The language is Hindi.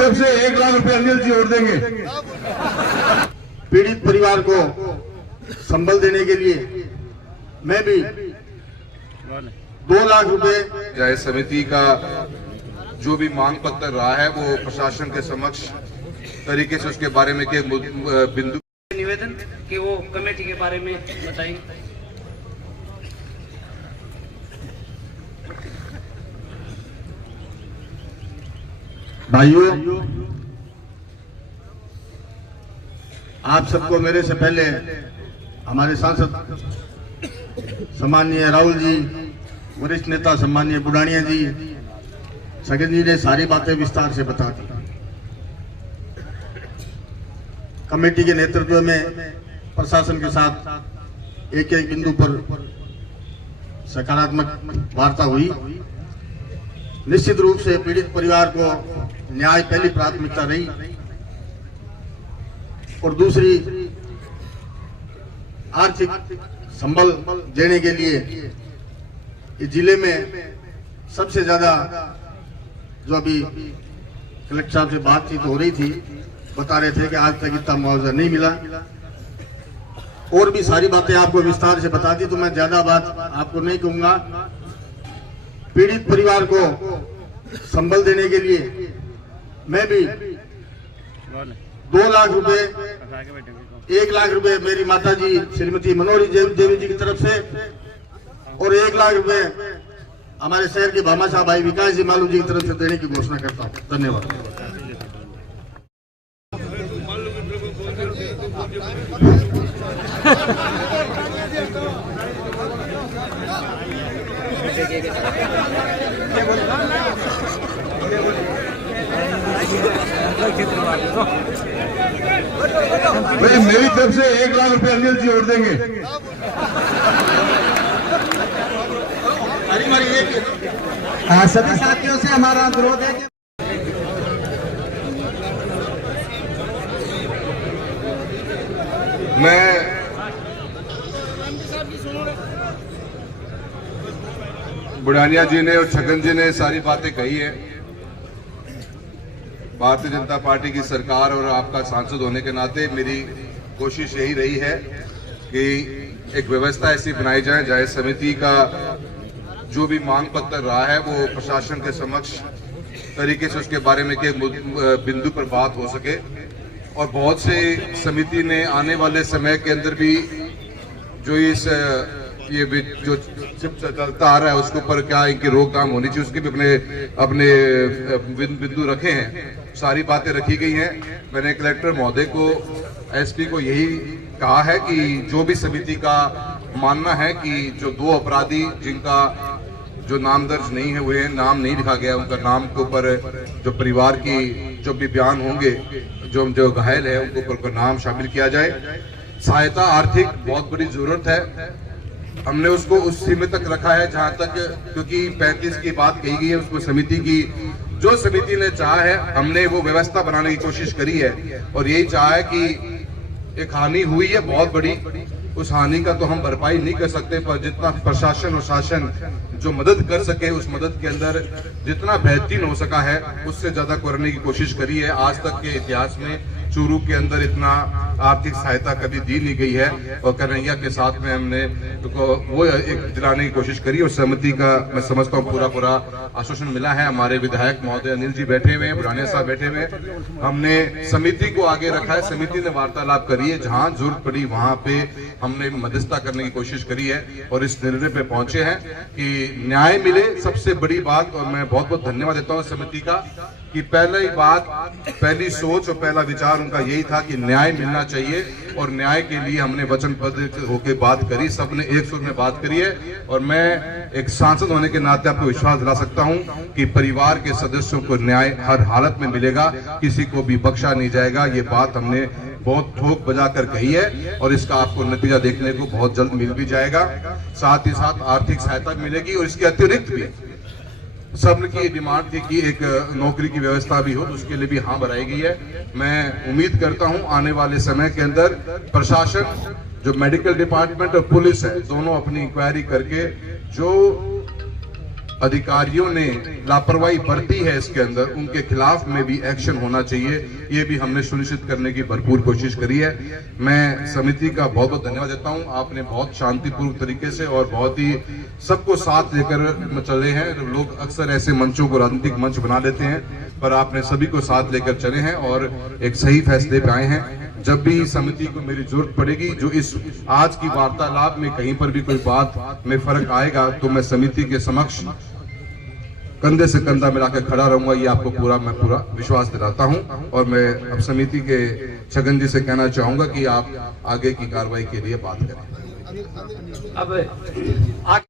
तरफ से 1 लाख रुपए अनिल जी और देंगे। पीड़ित परिवार को संबल देने के लिए मैं भी 2 लाख रुपए जायज समिति का जो भी मांग पत्र रहा है वो प्रशासन के समक्ष तरीके से उसके बारे में के बिंदु निवेदन कि वो कमेटी के बारे में बताएंगे। भाइयों, आप सबको मेरे से पहले हमारे सांसद सम्माननीय राहुल जी, वरिष्ठ नेता सम्माननीय बुढ़ानिया जी, सगन जी ने सारी बातें विस्तार से बता दी। कमेटी के नेतृत्व में प्रशासन के साथ एक एक बिंदु पर सकारात्मक वार्ता हुई। निश्चित रूप से पीड़ित परिवार को न्याय पहली प्राथमिकता रही और दूसरी आर्थिक संबल देने के लिए इस जिले में सबसे ज्यादा जो अभी कलेक्टर साहब से बातचीत हो रही थी, बता रहे थे कि आज तक इतना मुआवजा नहीं मिला। और भी सारी बातें आपको विस्तार से बता दी, तो मैं ज्यादा बात आपको नहीं कहूंगा। पीड़ित परिवार को संबल देने के लिए मैं भी 2 लाख रुपए, 1 लाख रुपए मेरी माता जी श्रीमती मनोहरी देवी जी की तरफ से और 1 लाख रुपए हमारे शहर के भामा साहब भाई विकास जी मालू जी की तरफ से देने की घोषणा करता हूँ। धन्यवाद। भाई मेरी तरफ से 1 लाख रुपए अनिल जी और देंगे। सभी साथियों से हमारा अनुरोध है कि मैं बुढ़ानिया जी ने और छगन जी ने सारी बातें कही है। भारतीय जनता पार्टी की सरकार और आपका सांसद होने के नाते मेरी कोशिश यही रही है कि एक व्यवस्था ऐसी बनाई जाए, जायज समिति का जो भी मांग पत्र रहा है वो प्रशासन के समक्ष तरीके से उसके बारे में के बिंदु पर बात हो सके। और बहुत से समिति ने आने वाले समय के अंदर भी जो ये जो चलता आ रहा है उसके ऊपर क्या इनकी रोकथाम होनी चाहिए, उसके भी अपने बिंदु रखे हैं। सारी बातें रखी गई हैं। मैंने कलेक्टर महोदय को, एसपी को यही कहा है कि जो भी समिति का मानना है कि जो 2 अपराधी जिनका जो नाम दर्ज नहीं है हुए, नाम नहीं लिखा गया, उनका नाम के ऊपर जो परिवार की जो भी बयान होंगे, जो घायल है उनके ऊपर नाम शामिल किया जाए। सहायता आर्थिक बहुत बड़ी जरूरत है, हमने उसको उस सीमा तक रखा है जहां तक, क्योंकि 35 की बात कही गई है, उसको समिति की जो समिति ने चाहा है हमने वो व्यवस्था बनाने की कोशिश करी है। और यही चाहा है कि एक हानि हुई है बहुत बड़ी, उस हानि का तो हम भरपाई नहीं कर सकते, पर जितना प्रशासन और शासन जो मदद कर सके उस मदद के अंदर जितना बेहतरीन हो सका है उससे ज्यादा करने की कोशिश करी है। आज तक के इतिहास में चूरू के अंदर इतना आर्थिक सहायता कभी दी नहीं गई है और कन्हैया के साथ में हमने तो वो एक दिलाने की कोशिश करी और समिति का मैं समझता हूँ पूरा आश्वासन मिला है। हमारे विधायक महोदय अनिल जी बैठे हुए हैं, बुढ़ानिया साहब बैठे हुए हैं, हमने समिति को आगे रखा है। समिति ने वार्तालाप करी है, जहां जरूरत पड़ी वहां पे हमने मध्यस्थता करने की कोशिश करी है और इस निर्णय पे पहुंचे हैं कि न्याय मिले, सबसे बड़ी बात। और मैं बहुत बहुत धन्यवाद देता हूँ समिति का कि पहली बात, पहली सोच और पहला विचार उनका यही था कि न्याय मिलना चाहिए और न्याय के लिए हमने वचनबद्ध होकर बात करी, सबने एक सुर में बात करी है। और मैं एक सांसद होने के नाते आपको विश्वास दिला सकता हूं कि परिवार के सदस्यों को न्याय हर हालत में मिलेगा, किसी को भी बख्शा नहीं जाएगा। ये बात हमने बहुत ठोक बजा कर कही है और इसका आपको नतीजा देखने को बहुत जल्द मिल भी जाएगा। साथ ही साथ आर्थिक सहायता मिलेगी और इसके अतिरिक्त भी सबकी डिमांड थी कि एक नौकरी की व्यवस्था भी हो, तो उसके लिए भी हाँ बनाई गई है। मैं उम्मीद करता हूं आने वाले समय के अंदर प्रशासन, जो मेडिकल डिपार्टमेंट और पुलिस है, दोनों अपनी इंक्वायरी करके जो अधिकारियों ने लापरवाही बरती है इसके अंदर, उनके खिलाफ में भी एक्शन होना चाहिए। ये भी हमने सुनिश्चित करने की भरपूर कोशिश करी है। मैं समिति का बहुत बहुत धन्यवाद देता हूं। आपने बहुत शांतिपूर्वक तरीके से और बहुत ही सबको साथ लेकर चले हैं। लोग अक्सर ऐसे मंचों को राजनीतिक मंच बना लेते हैं, पर आपने सभी को साथ लेकर चले हैं और एक सही फैसले पे आए हैं। जब भी समिति को मेरी जरूरत पड़ेगी, जो इस आज की वार्तालाप में कहीं पर भी कोई बात में फर्क आएगा, तो मैं समिति के समक्ष कंधे से कंधा मिलाकर खड़ा रहूंगा। ये आपको मैं पूरा विश्वास दिलाता हूं। और मैं अब समिति के छगन जी से कहना चाहूंगा कि आप आगे की कार्रवाई के लिए बात करें। अब